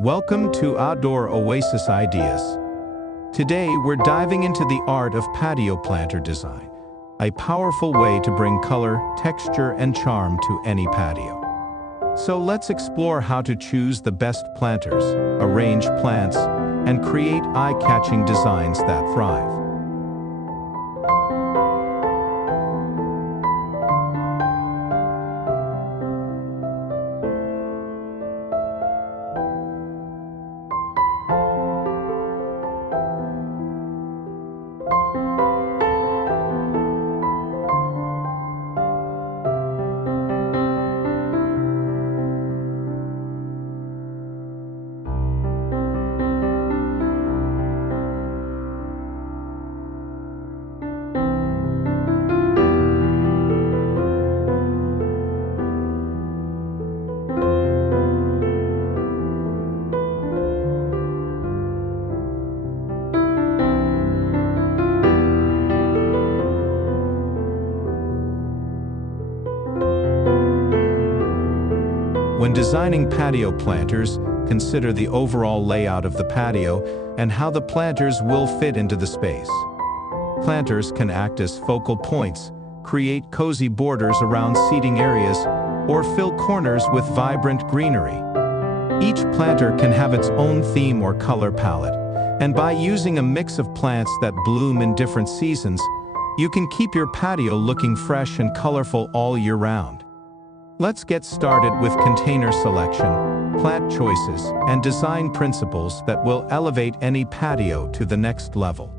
Welcome to Outdoor Oasis Ideas. Today we're diving into the art of patio planter design, a powerful way to bring color, texture, and charm to any patio. So let's explore how to choose the best planters, arrange plants, and create eye-catching designs that thrive. When designing patio planters, consider the overall layout of the patio and how the planters will fit into the space. Planters can act as focal points, create cozy borders around seating areas, or fill corners with vibrant greenery. Each planter can have its own theme or color palette, and by using a mix of plants that bloom in different seasons, you can keep your patio looking fresh and colorful all year round. Let's get started with container selection, plant choices, and design principles that will elevate any patio to the next level.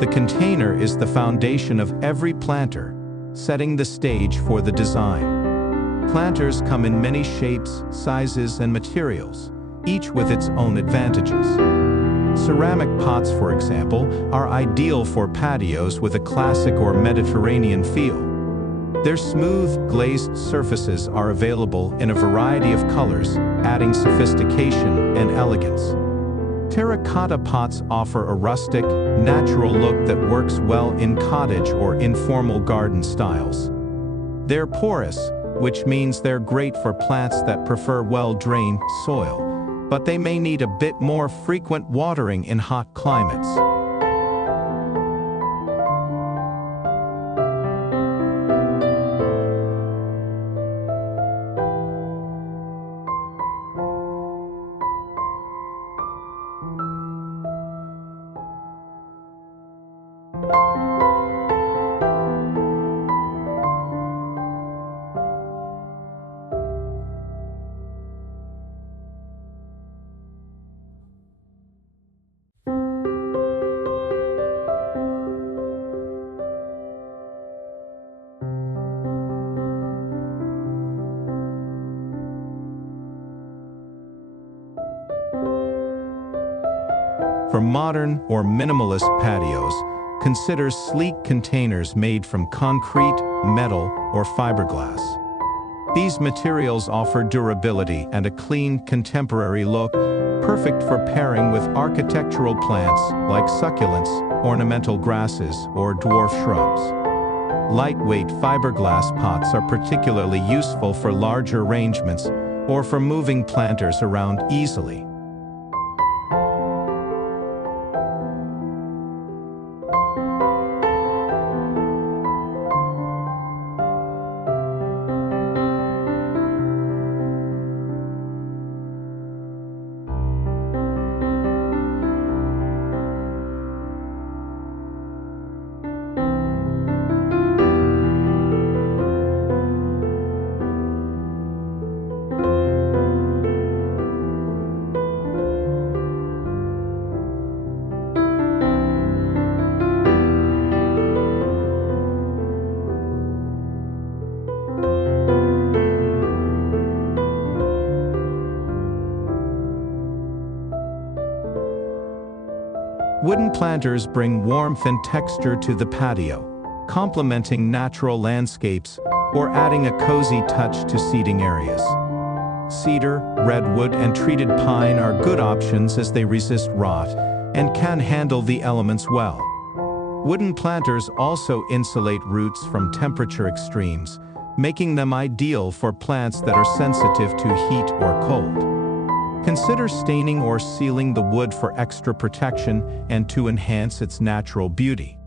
The container is the foundation of every planter, setting the stage for the design. Planters come in many shapes, sizes, and materials, each with its own advantages. Ceramic pots, for example, are ideal for patios with a classic or Mediterranean feel. Their smooth, glazed surfaces are available in a variety of colors, adding sophistication and elegance. Terracotta pots offer a rustic, natural look that works well in cottage or informal garden styles. They're porous, which means they're great for plants that prefer well-drained soil, but they may need a bit more frequent watering in hot climates. For modern or minimalist patios, consider sleek containers made from concrete, metal, or fiberglass. These materials offer durability and a clean, contemporary look, perfect for pairing with architectural plants like succulents, ornamental grasses, or dwarf shrubs. Lightweight fiberglass pots are particularly useful for larger arrangements or for moving planters around easily. Wooden planters bring warmth and texture to the patio, complementing natural landscapes or adding a cozy touch to seating areas. Cedar, redwood, and treated pine are good options as they resist rot and can handle the elements well. Wooden planters also insulate roots from temperature extremes, making them ideal for plants that are sensitive to heat or cold. Consider staining or sealing the wood for extra protection and to enhance its natural beauty.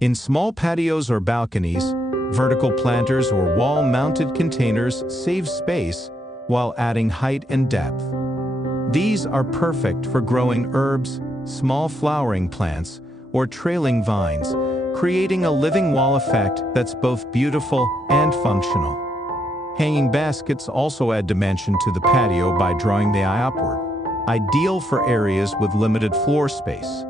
In small patios or balconies, vertical planters or wall-mounted containers save space while adding height and depth. These are perfect for growing herbs, small flowering plants, or trailing vines, creating a living wall effect that's both beautiful and functional. Hanging baskets also add dimension to the patio by drawing the eye upward, ideal for areas with limited floor space.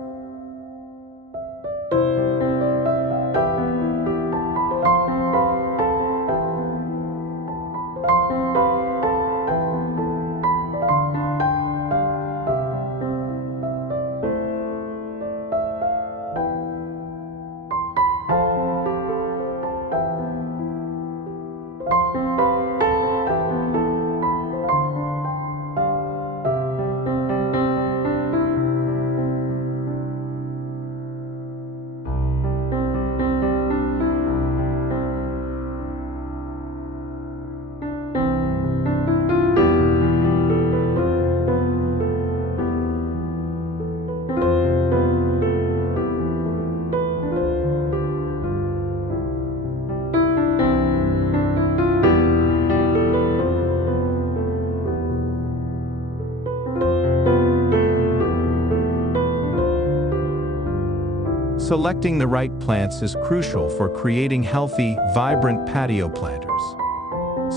Selecting the right plants is crucial for creating healthy, vibrant patio planters.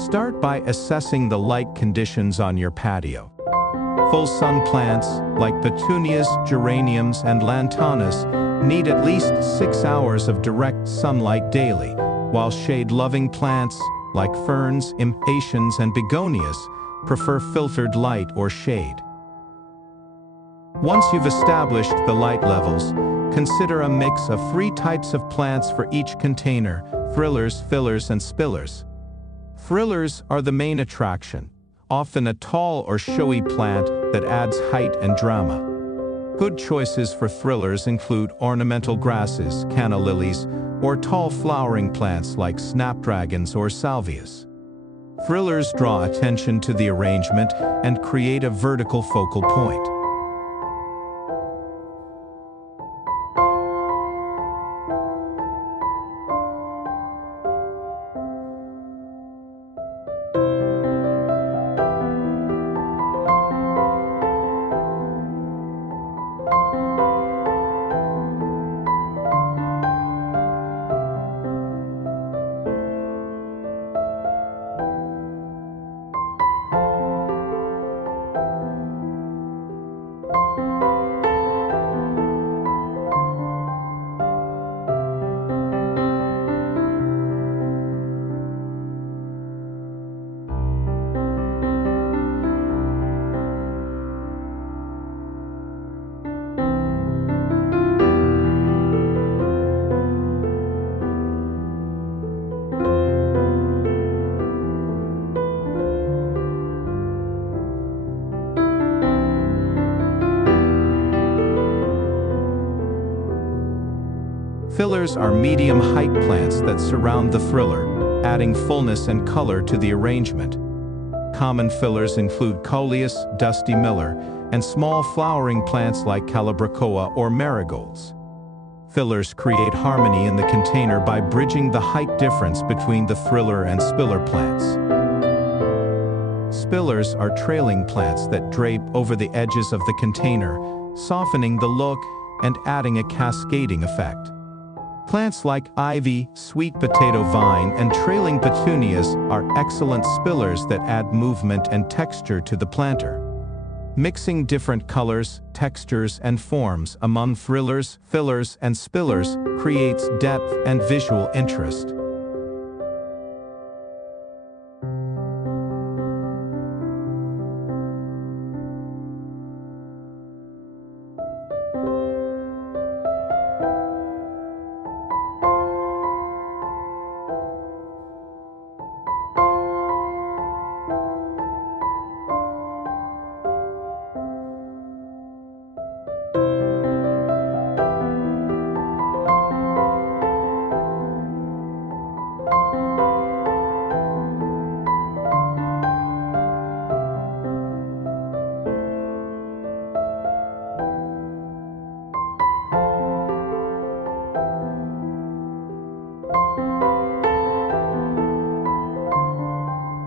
Start by assessing the light conditions on your patio. Full sun plants, like petunias, geraniums, and lantanas, need at least 6 hours of direct sunlight daily, while shade-loving plants, like ferns, impatiens, and begonias, prefer filtered light or shade. Once you've established the light levels, consider a mix of 3 types of plants for each container: thrillers, fillers, and spillers. Thrillers are the main attraction, often a tall or showy plant that adds height and drama. Good choices for thrillers include ornamental grasses, canna lilies, or tall flowering plants like snapdragons or salvias. Thrillers draw attention to the arrangement and create a vertical focal point. Fillers are medium-height plants that surround the thriller, adding fullness and color to the arrangement. Common fillers include coleus, dusty miller, and small flowering plants like calabrachoa or marigolds. Fillers create harmony in the container by bridging the height difference between the thriller and spiller plants. Spillers are trailing plants that drape over the edges of the container, softening the look and adding a cascading effect. Plants like ivy, sweet potato vine, and trailing petunias are excellent spillers that add movement and texture to the planter. Mixing different colors, textures, and forms among thrillers, fillers, and spillers creates depth and visual interest.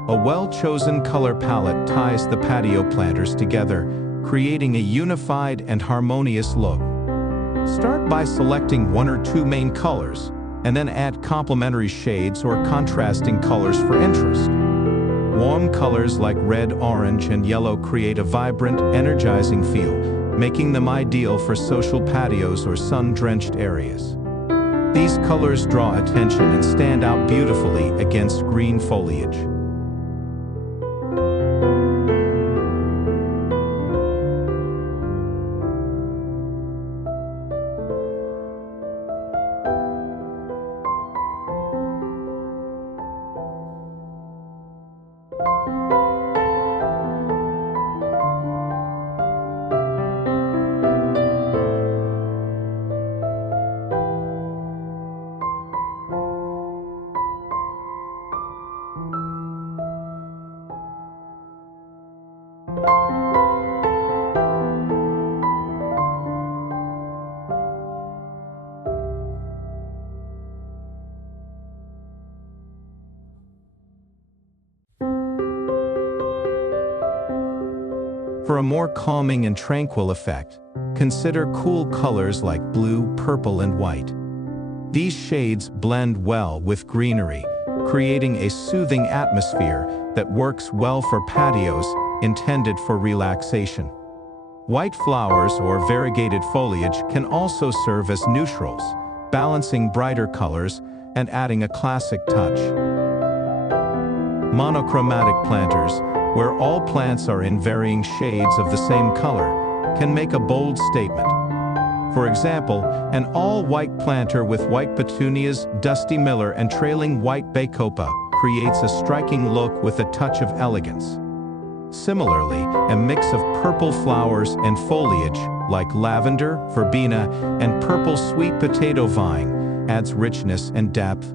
A well-chosen color palette ties the patio planters together, creating a unified and harmonious look. Start by selecting one or two main colors, and then add complementary shades or contrasting colors for interest. Warm colors like red, orange, and yellow create a vibrant, energizing feel, making them ideal for social patios or sun-drenched areas. These colors draw attention and stand out beautifully against green foliage. For a more calming and tranquil effect, consider cool colors like blue, purple, and white. These shades blend well with greenery, creating a soothing atmosphere that works well for patios intended for relaxation. White flowers or variegated foliage can also serve as neutrals, balancing brighter colors and adding a classic touch. Monochromatic planters, where all plants are in varying shades of the same color, can make a bold statement. For example, an all-white planter with white petunias, dusty miller, and trailing white bacopa creates a striking look with a touch of elegance. Similarly, a mix of purple flowers and foliage, like lavender, verbena, and purple sweet potato vine, adds richness and depth.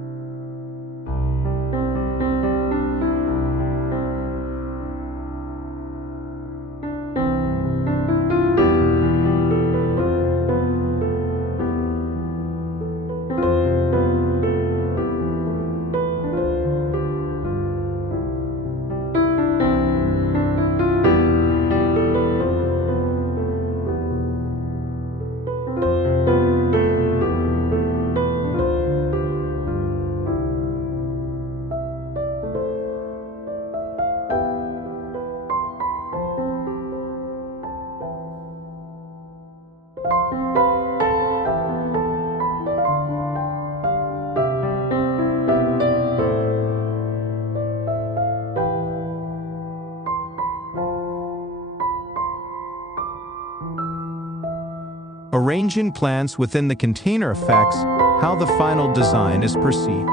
Arranging plants within the container affects how the final design is perceived.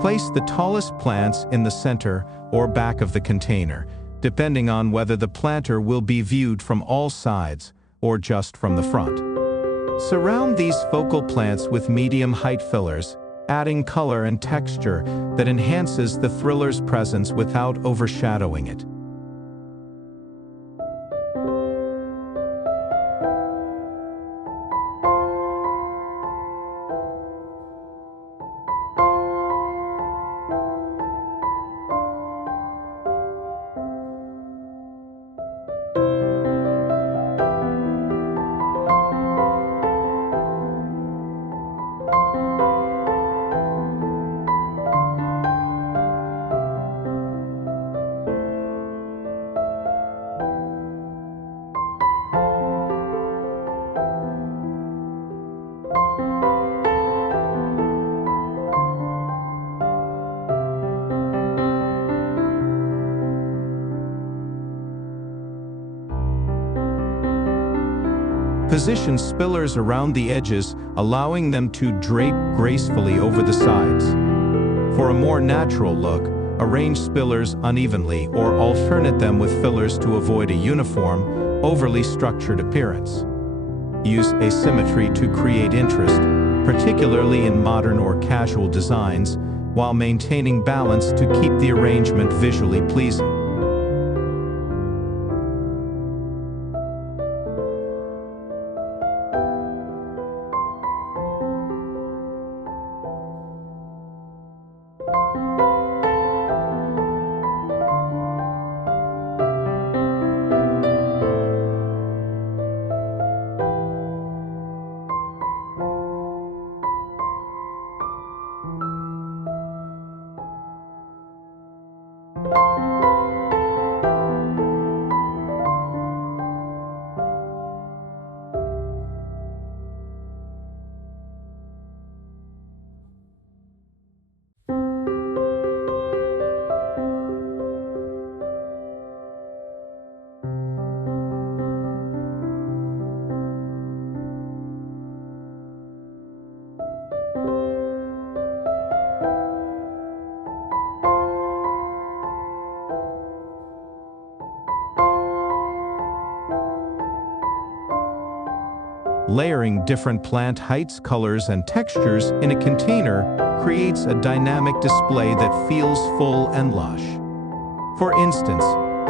Place the tallest plants in the center or back of the container, depending on whether the planter will be viewed from all sides or just from the front. Surround these focal plants with medium-height fillers, adding color and texture that enhances the thriller's presence without overshadowing it. Position spillers around the edges, allowing them to drape gracefully over the sides. For a more natural look, arrange spillers unevenly or alternate them with fillers to avoid a uniform, overly structured appearance. Use asymmetry to create interest, particularly in modern or casual designs, while maintaining balance to keep the arrangement visually pleasing. Layering different plant heights, colors, and textures in a container creates a dynamic display that feels full and lush. For instance,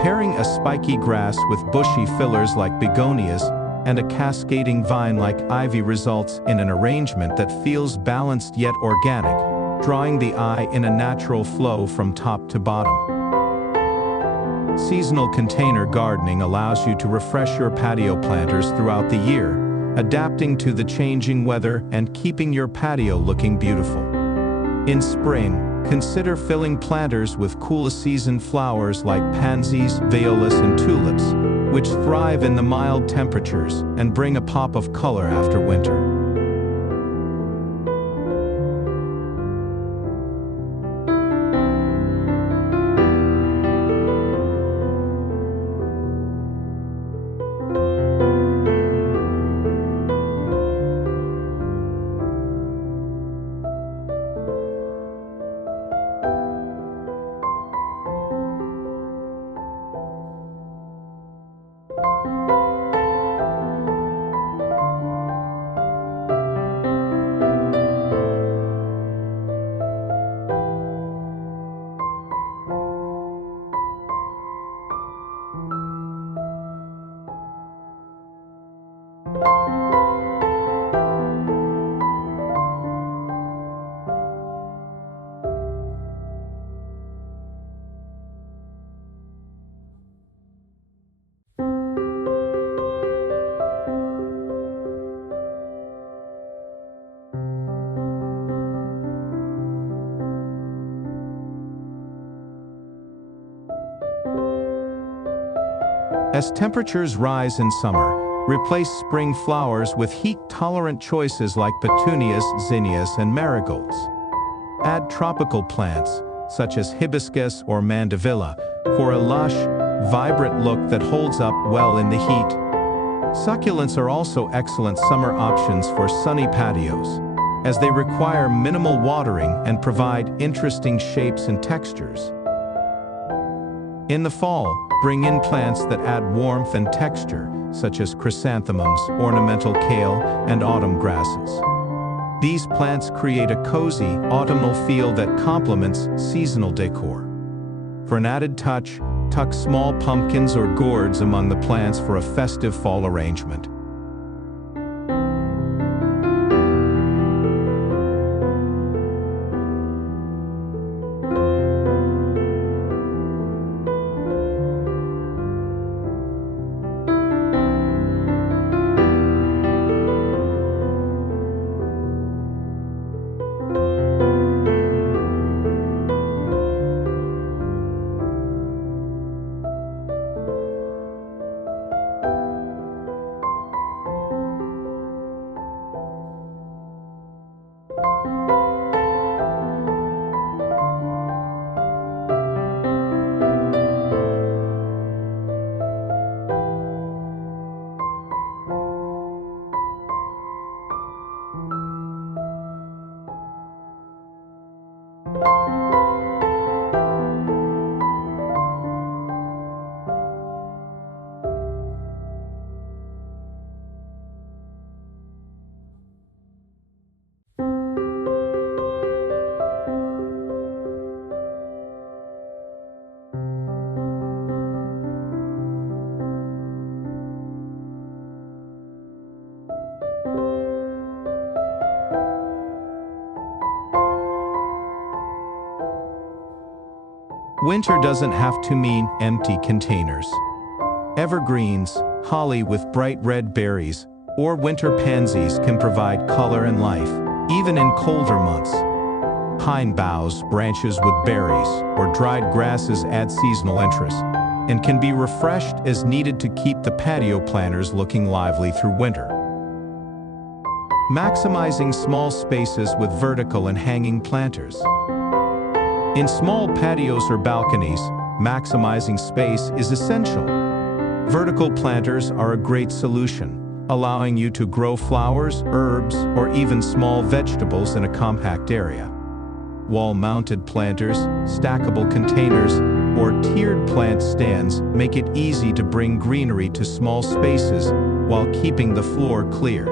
pairing a spiky grass with bushy fillers like begonias and a cascading vine like ivy results in an arrangement that feels balanced yet organic, drawing the eye in a natural flow from top to bottom. Seasonal container gardening allows you to refresh your patio planters throughout the year, adapting to the changing weather and keeping your patio looking beautiful. In spring, consider filling planters with cool-season flowers like pansies, violas, and tulips, which thrive in the mild temperatures and bring a pop of color after winter. As temperatures rise in summer, replace spring flowers with heat-tolerant choices like petunias, zinnias, and marigolds. Add tropical plants, such as hibiscus or mandevilla, for a lush, vibrant look that holds up well in the heat. Succulents are also excellent summer options for sunny patios, as they require minimal watering and provide interesting shapes and textures. In the fall, bring in plants that add warmth and texture, such as chrysanthemums, ornamental kale, and autumn grasses. These plants create a cozy, autumnal feel that complements seasonal decor. For an added touch, tuck small pumpkins or gourds among the plants for a festive fall arrangement. Winter doesn't have to mean empty containers. Evergreens, holly with bright red berries, or winter pansies can provide color and life, even in colder months. Pine boughs, branches with berries, or dried grasses add seasonal interest, and can be refreshed as needed to keep the patio planters looking lively through winter. Maximizing small spaces with vertical and hanging planters. In small patios or balconies, maximizing space is essential. Vertical planters are a great solution, allowing you to grow flowers, herbs, or even small vegetables in a compact area. Wall-mounted planters, stackable containers, or tiered plant stands make it easy to bring greenery to small spaces while keeping the floor clear.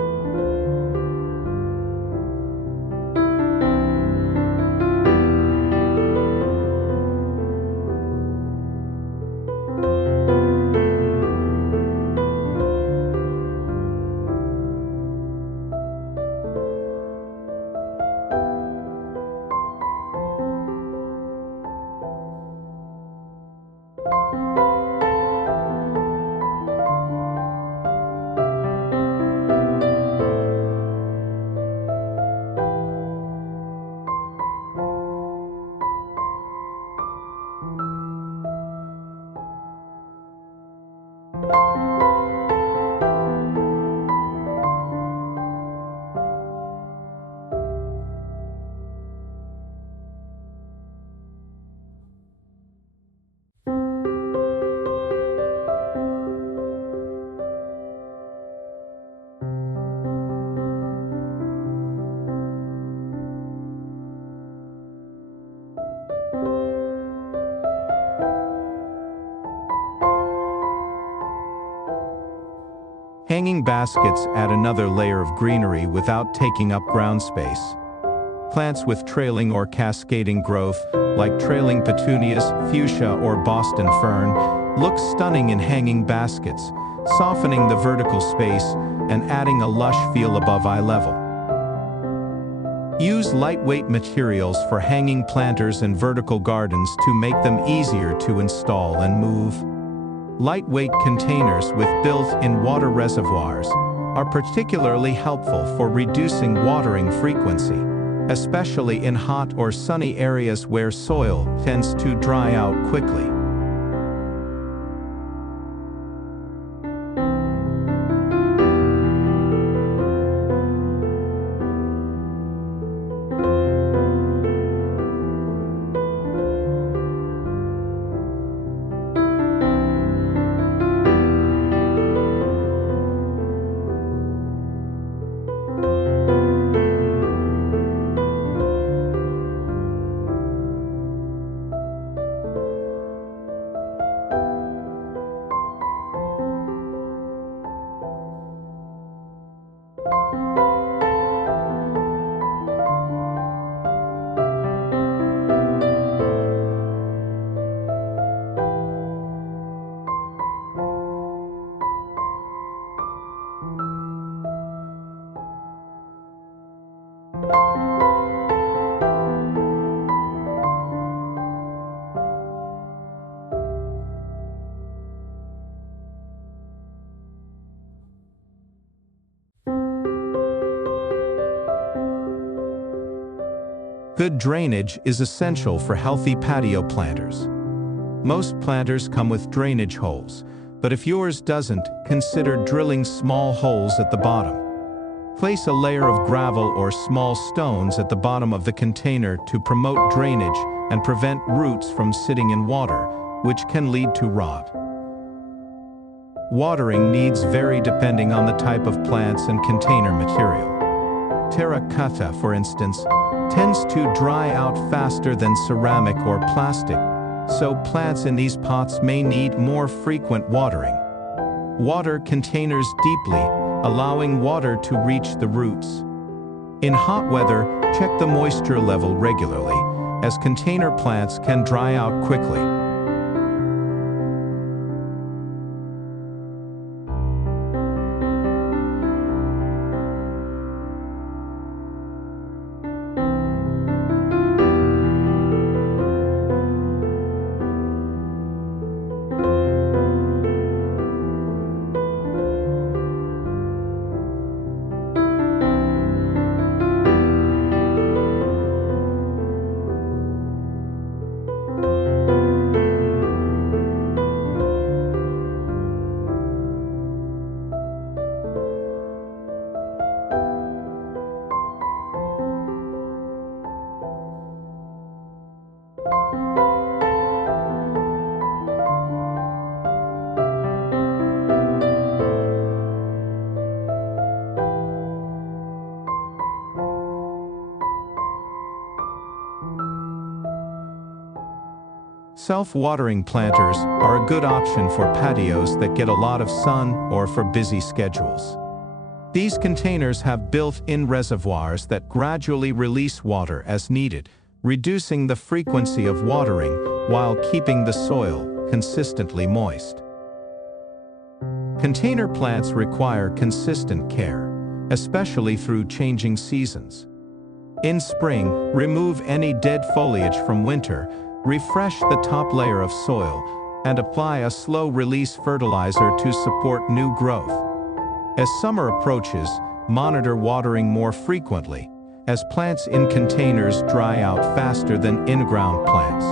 Hanging baskets add another layer of greenery without taking up ground space. Plants with trailing or cascading growth, like trailing petunias, fuchsia, or Boston fern, look stunning in hanging baskets, softening the vertical space and adding a lush feel above eye level. Use lightweight materials for hanging planters and vertical gardens to make them easier to install and move. Lightweight containers with built-in water reservoirs are particularly helpful for reducing watering frequency, especially in hot or sunny areas where soil tends to dry out quickly. Good drainage is essential for healthy patio planters. Most planters come with drainage holes, but if yours doesn't, consider drilling small holes at the bottom. Place a layer of gravel or small stones at the bottom of the container to promote drainage and prevent roots from sitting in water, which can lead to rot. Watering needs vary depending on the type of plants and container material. Terracotta, for instance, tends to dry out faster than ceramic or plastic, so plants in these pots may need more frequent watering. Water containers deeply, allowing water to reach the roots. In hot weather, check the moisture level regularly, as container plants can dry out quickly. Self-watering planters are a good option for patios that get a lot of sun or for busy schedules. These containers have built-in reservoirs that gradually release water as needed, reducing the frequency of watering while keeping the soil consistently moist. Container plants require consistent care, especially through changing seasons. In spring, remove any dead foliage from winter, refresh the top layer of soil, and apply a slow-release fertilizer to support new growth. As summer approaches, monitor watering more frequently, as plants in containers dry out faster than in-ground plants.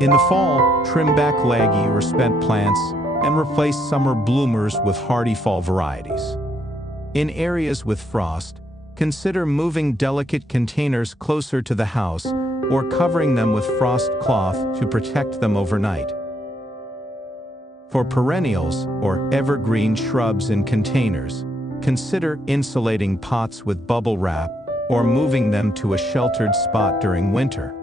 In the fall, trim back leggy or spent plants and replace summer bloomers with hardy fall varieties. In areas with frost, consider moving delicate containers closer to the house or covering them with frost cloth to protect them overnight. For perennials or evergreen shrubs in containers, consider insulating pots with bubble wrap or moving them to a sheltered spot during winter.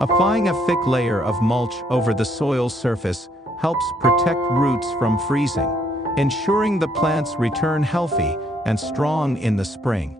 Applying a thick layer of mulch over the soil surface helps protect roots from freezing, ensuring the plants return healthy and strong in the spring.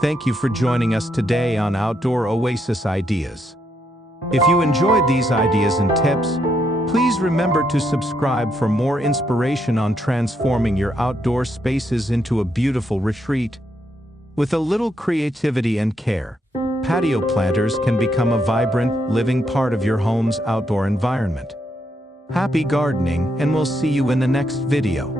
Thank you for joining us today on Outdoor Oasis Ideas. If you enjoyed these ideas and tips, please remember to subscribe for more inspiration on transforming your outdoor spaces into a beautiful retreat. With a little creativity and care, patio planters can become a vibrant, living part of your home's outdoor environment. Happy gardening, and we'll see you in the next video.